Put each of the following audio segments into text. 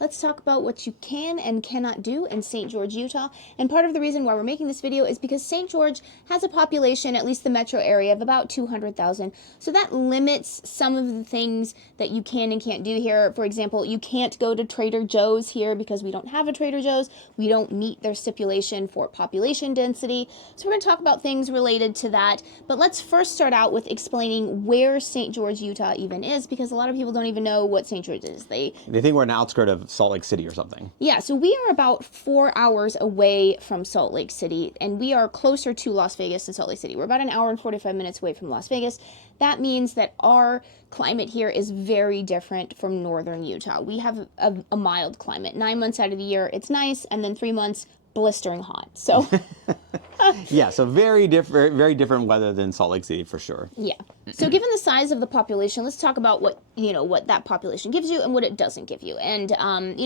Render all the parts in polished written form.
let's talk about what you can and cannot do in St. George, Utah. And part of the reason why we're making this video is because St. George has a population, at least the metro area, of about 200,000. So that limits some of the things that you can and can't do here. For example, you can't go to Trader Joe's here because we don't have a Trader Joe's. We don't meet their stipulation for population density. So we're going to talk about things related to that. But let's first start out with explaining where St. George, Utah even is, because a lot of people don't even know what St. George is. They think we're an outskirt of Salt Lake City or something. Yeah, so we are about 4 hours away from Salt Lake City, and we are closer to Las Vegas than Salt Lake City. We're about an hour and 45 minutes away from Las Vegas. That means that our climate here is very different from northern Utah. We have a mild climate. 9 months out of the year, it's nice, and then 3 months, blistering hot. So yeah, so very different weather than Salt Lake City for sure. Yeah. So given the size of the population, let's talk about what that population gives you and what it doesn't give you. And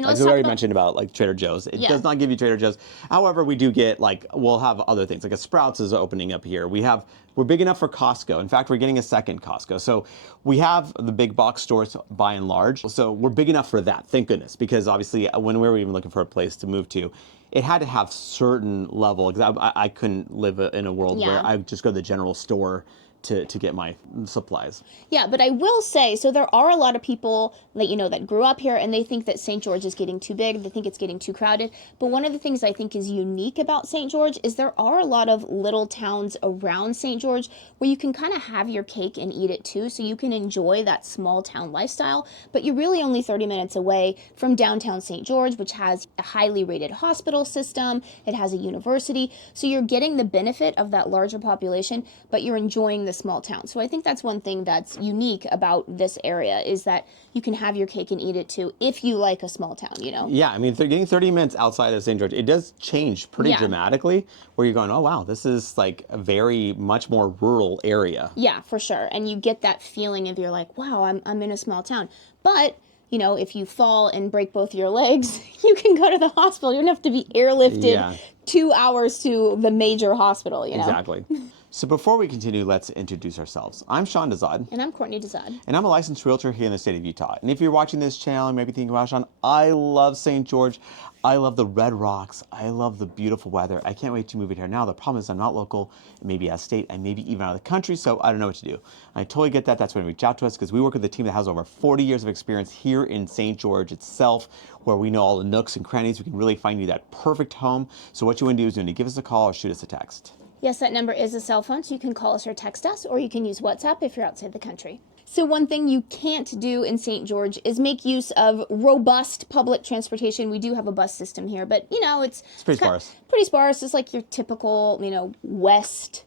let's we already mentioned about like Trader Joe's. It does not give you Trader Joe's. However, we do get we'll have other things like a Sprouts is opening up here. We're big enough for Costco. In fact, we're getting a second Costco. So we have the big box stores by and large. So we're big enough for that, thank goodness, because obviously when we were even looking for a place to move to, it had to have certain level, because I couldn't live in a world where I just go to the general store to get my supplies. Yeah, but I will say, so there are a lot of people that, that grew up here and they think that St. George is getting too big. They think it's getting too crowded. But one of the things I think is unique about St. George is there are a lot of little towns around St. George where you can kind of have your cake and eat it too. So you can enjoy that small town lifestyle, but you're really only 30 minutes away from downtown St. George, which has a highly rated hospital system. It has a university. So you're getting the benefit of that larger population, but you're enjoying the small town. So I think that's one thing that's unique about this area is that you can have your cake and eat it too if you like a small town, Yeah, I mean, getting 30 minutes outside of St. George, it does change pretty dramatically where you're going, oh wow, this is like a very much more rural area. Yeah, for sure. And you get that feeling of you're like, wow, I'm in a small town. But if you fall and break both your legs, you can go to the hospital. You don't have to be airlifted 2 hours to the major hospital, Exactly. So before we continue, let's introduce ourselves. I'm Sean Dezad. And I'm Courtney Dezad. And I'm a licensed realtor here in the state of Utah. And if you're watching this channel and maybe thinking, wow, Sean, I love St. George. I love the red rocks. I love the beautiful weather. I can't wait to move it here. Now, the problem is I'm not local, maybe out of state, and maybe even out of the country, so I don't know what to do. I totally get that. That's when you reach out to us, because we work with a team that has over 40 years of experience here in St. George itself, where we know all the nooks and crannies. We can really find you that perfect home. So what you want to do is you want to give us a call or shoot us a text. Yes, that number is a cell phone, so you can call us or text us, or you can use WhatsApp if you're outside the country. So one thing you can't do in St. George is make use of robust public transportation. We do have a bus system here, but, it's pretty sparse. Pretty sparse. It's like your typical, West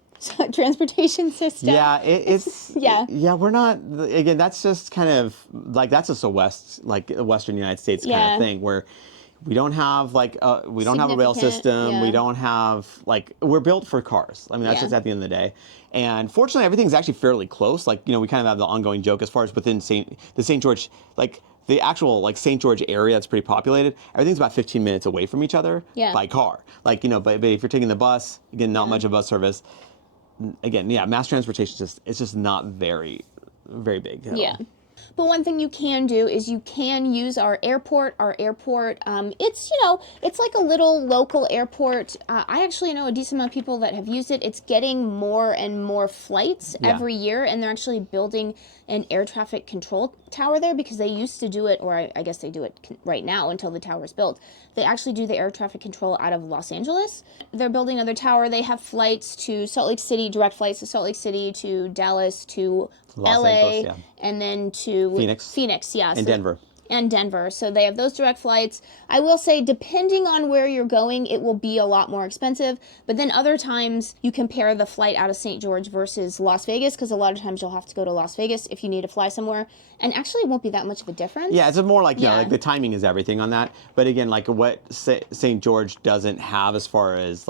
transportation system. Yeah, we're not, again, that's just kind of, that's just a Western United States kind of thing, where we don't have we don't have a rail system. Yeah. We don't have we're built for cars. I mean, that's just at the end of the day. And fortunately, everything's actually fairly close. We kind of have the ongoing joke as far as within the St. George, the actual St. George area that's pretty populated. Everything's about 15 minutes away from each other by car. But if you're taking the bus, again, not much of bus service. Again, mass transportation it's just not very, very big. Yeah. But one thing you can do is you can use our airport. It's, it's like a little local airport. I actually know a decent amount of people that have used it. It's getting more and more flights every year, and they're actually building an air traffic control tower there, because they used to do it, or I guess they do it right now until the tower is built. They actually do the air traffic control out of Los Angeles. They're building another tower. They have flights to Salt Lake City, direct flights to Salt Lake City, to Dallas, to LA, Angeles, and then to Phoenix, and Denver. And Denver. So they have those direct flights. I will say, depending on where you're going, it will be a lot more expensive. But then other times you compare the flight out of St. George versus Las Vegas, because a lot of times you'll have to go to Las Vegas if you need to fly somewhere. And actually it won't be that much of a difference. Yeah, it's more the timing is everything on that. But again, what St. George doesn't have as far as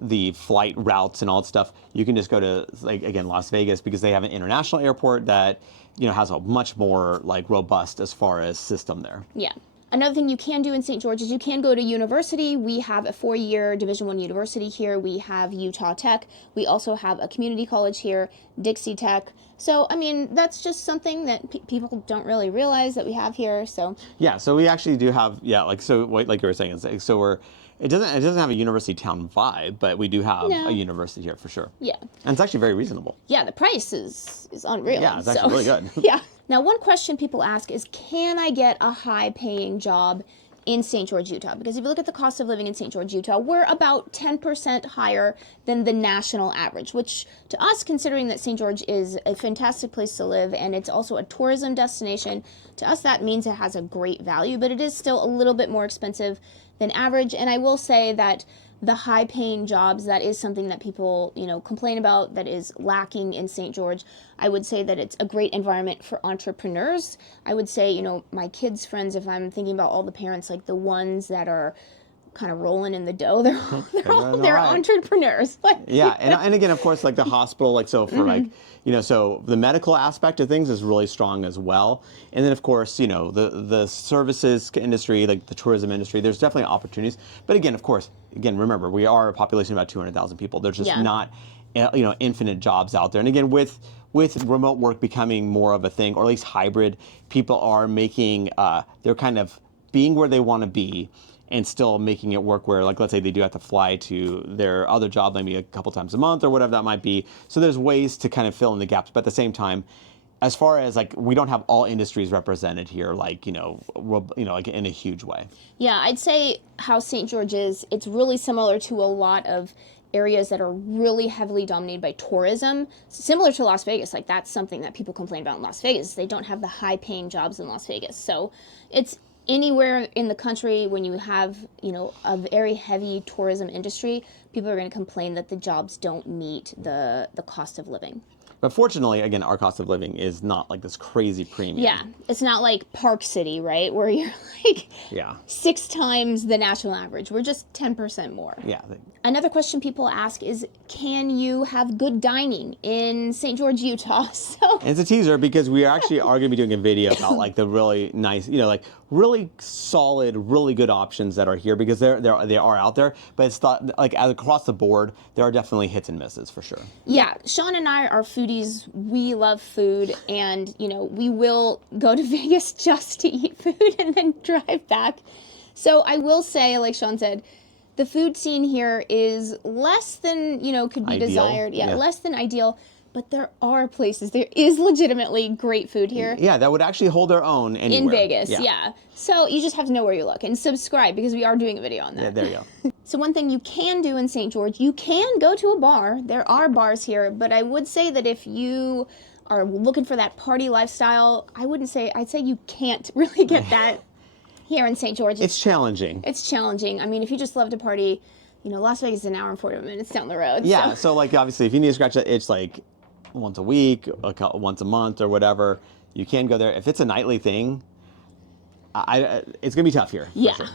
the flight routes and all that stuff, you can just go to Las Vegas, because they have an international airport that has a much more robust as far as system there. Yeah. Another thing you can do in St. George is you can go to university. We have a 4-year Division I university here. We have Utah Tech. We also have a community college here, Dixie Tech. So, I mean, that's just something that people don't really realize that we have here. So yeah, so we actually do have like like you were saying, so it doesn't have a university town vibe, but we do have a university here for sure. Yeah, and it's actually very reasonable. Yeah, the price is unreal. Yeah, it's actually really good. Yeah. Now, one question people ask is, can I get a high-paying job in St. George, Utah? Because if you look at the cost of living in St. George, Utah, we're about 10% higher than the national average, which to us, considering that St. George is a fantastic place to live and it's also a tourism destination, to us that means it has a great value, but it is still a little bit more expensive than average. And I will say that the high-paying jobs, that is something that people, complain about, that is lacking in St. George. I would say that it's a great environment for entrepreneurs. I would say, my kids' friends, if I'm thinking about all the parents, like the ones that are kind of rolling in the dough, they're entrepreneurs. Yeah, and again, of course, like the hospital, like so for like, so the medical aspect of things is really strong as well. And then of course, the services industry, like the tourism industry, there's definitely opportunities. But again, of course, remember, we are a population of about 200,000 people. There's just not, infinite jobs out there. And again, with remote work becoming more of a thing, or at least hybrid, people are making, they're kind of being where they want to be and still making it work where, like, let's say they do have to fly to their other job maybe a couple times a month or whatever that might be. So there's ways to kind of fill in the gaps. But at the same time, as far as like, we don't have all industries represented here, like, like in a huge way. Yeah, I'd say how St. George is, it's really similar to a lot of areas that are really heavily dominated by tourism, similar to Las Vegas. Like, that's something that people complain about in Las Vegas. They don't have the high-paying jobs in Las Vegas. So it's anywhere in the country when you have, a very heavy tourism industry, people are going to complain that the jobs don't meet the cost of living. But fortunately, again, our cost of living is not like this crazy premium. Yeah, it's not like Park City, right, where you're like 6 times the national average. We're just 10% more. Yeah. Another question people ask is, can you have good dining in St. George, Utah? So and it's a teaser because we actually are going to be doing a video about like the really nice, like really solid, really good options that are here, because they are out there. But it's not like across the board, there are definitely hits and misses for sure. Yeah, Sean and I are foodies. We love food, and we will go to Vegas just to eat food and then drive back. So I will say, like Sean said, the food scene here is less than, could be desired. Yeah, less than ideal. But there are places, there is legitimately great food here. Yeah, that would actually hold their own anywhere. In Vegas, yeah. So you just have to know where you look and subscribe, because we are doing a video on that. Yeah, there you go. So one thing you can do in St. George, you can go to a bar. There are bars here, but I would say that if you are looking for that party lifestyle, I'd say you can't really get that here in St. George. It's challenging. It's challenging. I mean, if you just love to party, Las Vegas is an hour and 40 minutes down the road. Yeah, so like obviously if you need to scratch that itch like once a week, once a month or whatever, you can go there. If it's a nightly thing, it's going to be tough here.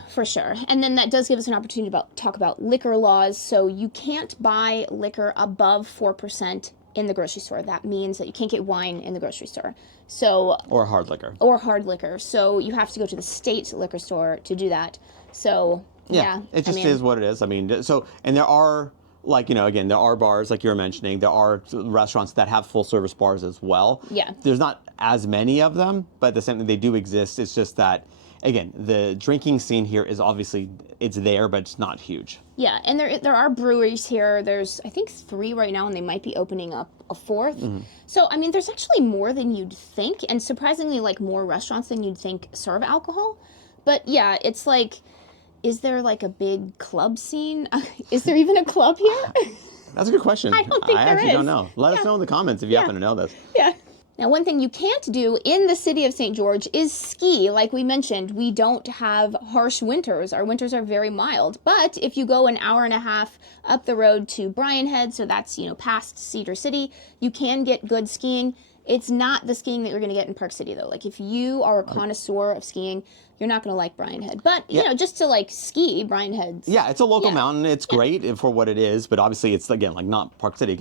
For sure. And then that does give us an opportunity to talk about liquor laws. So you can't buy liquor above 4% in the grocery store. That means that you can't get wine in the grocery store. Or hard liquor. So you have to go to the state liquor store to do that. So it just is what it is. I mean, and there are, like, again, there are bars like you were mentioning. There are restaurants that have full service bars as well. Yeah. There's not as many of them, but the same thing, they do exist. It's just that, again, the drinking scene here is obviously, it's there, but it's not huge. Yeah, and there are breweries here. There's, I think, 3 right now, and they might be opening up a 4th. Mm-hmm. So, I mean, there's actually more than you'd think, and surprisingly, like, more restaurants than you'd think serve alcohol. But yeah, it's like, is there like a big club scene? Is there even a club here? That's a good question. I don't think there is. I actually don't know. Let us know in the comments if you happen to know this. Yeah. Now, one thing you can't do in the city of St. George is ski. Like we mentioned, we don't have harsh winters. Our winters are very mild. But if you go an hour and a half up the road to Bryan Head, so that's, past Cedar City, you can get good skiing. It's not the skiing that you're going to get in Park City, though. Like, if you are a connoisseur of skiing, you're not going to like Bryan Head. But, just to, like, ski, Bryan Head's... Yeah, it's a local mountain. It's great for what it is. But obviously, it's, again, like, not Park City.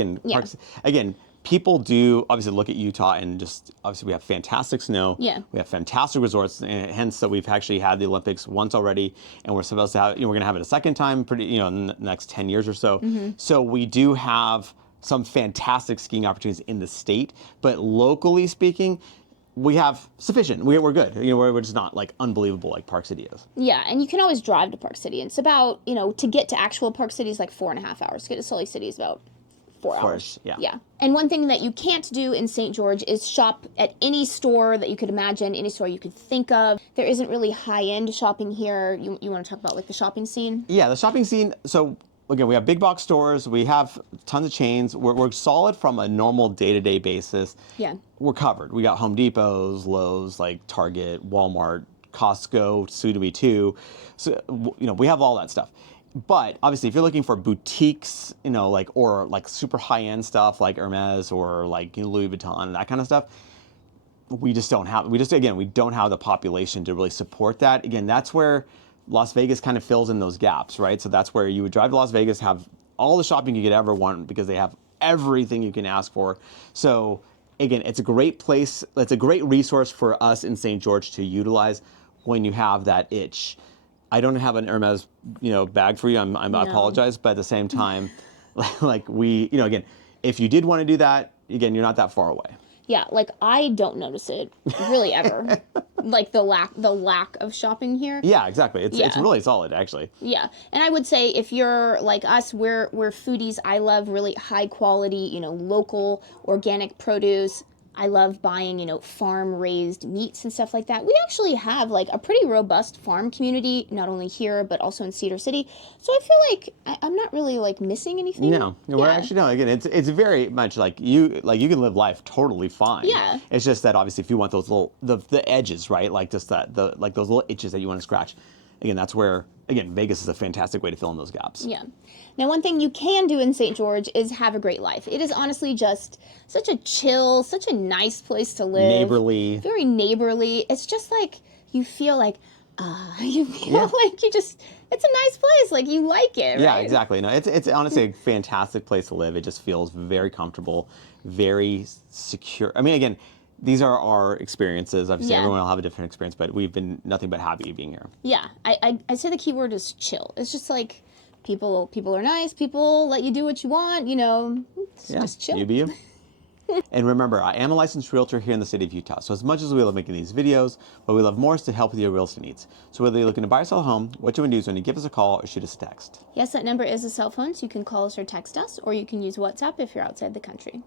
Again, people do obviously look at Utah and just obviously we have fantastic snow. Yeah. We have fantastic resorts, and hence that we've actually had the Olympics once already, and we're supposed to have, we're going to have it a second time in the next 10 years or so. So we do have some fantastic skiing opportunities in the state, but locally speaking, we have sufficient. We're good. We're just not like unbelievable like Park City is. Yeah, and you can always drive to Park City. It's about, to get to actual Park City is like 4.5 hours. To get to Salt Lake City is about 4 hours. Yeah. Yeah. And one thing that you can't do in St. George is shop at any store that you could imagine, any store you could think of. There isn't really high-end shopping here. You want to talk about like the shopping scene? Yeah, the shopping scene. So again, we have big box stores. We have tons of chains. We're solid from a normal day-to-day basis. Yeah. We're covered. We got Home Depots, Lowe's, like Target, Walmart, Costco, soon to be too. So we have all that stuff. But obviously, if you're looking for boutiques, or like super high-end stuff like Hermes or like Louis Vuitton and that kind of stuff, we just don't have. We don't have the population to really support that. Again, that's where Las Vegas kind of fills in those gaps, right? So that's where you would drive to Las Vegas, have all the shopping you could ever want because they have everything you can ask for. So again, it's a great place. It's a great resource for us in St. George to utilize when you have that itch. I don't have an Hermes, bag for you. I apologize, but at the same time, like again, if you did want to do that, again, you're not that far away. Yeah, like I don't notice it really ever. Like the lack of shopping here. Yeah, exactly. It's really solid actually. Yeah. And I would say if you're like us, we're foodies. I love really high quality, local organic produce. I love buying, farm-raised meats and stuff like that. We actually have, like, a pretty robust farm community, not only here, but also in Cedar City. So I feel like I'm not really, like, missing anything. No. We're actually, no, again, it's very much like you can live life totally fine. Yeah. It's just that, obviously, if you want those little, the edges, right? Like, just those little itches that you want to scratch. Again, that's where, Vegas is a fantastic way to fill in those gaps. Yeah. Now, one thing you can do in St. George is have a great life. It is honestly just such a chill, such a nice place to live. Neighborly. Very neighborly. It's just like, you feel like, it's a nice place. Like, you like it, right? Yeah, exactly. No, it's honestly a fantastic place to live. It just feels very comfortable, very secure. I mean, again, these are our experiences. Obviously, everyone will have a different experience, but we've been nothing but happy being here. Yeah, I say the key word is chill. It's just like people are nice. People let you do what you want. Just chill. You be you. And remember, I am a licensed realtor here in the state of Utah. So as much as we love making these videos, what we love more is to help with your real estate needs. So whether you're looking to buy or sell a home, what you want to do is when you give us a call or shoot us a text. Yes, that number is a cell phone, so you can call us or text us, or you can use WhatsApp if you're outside the country.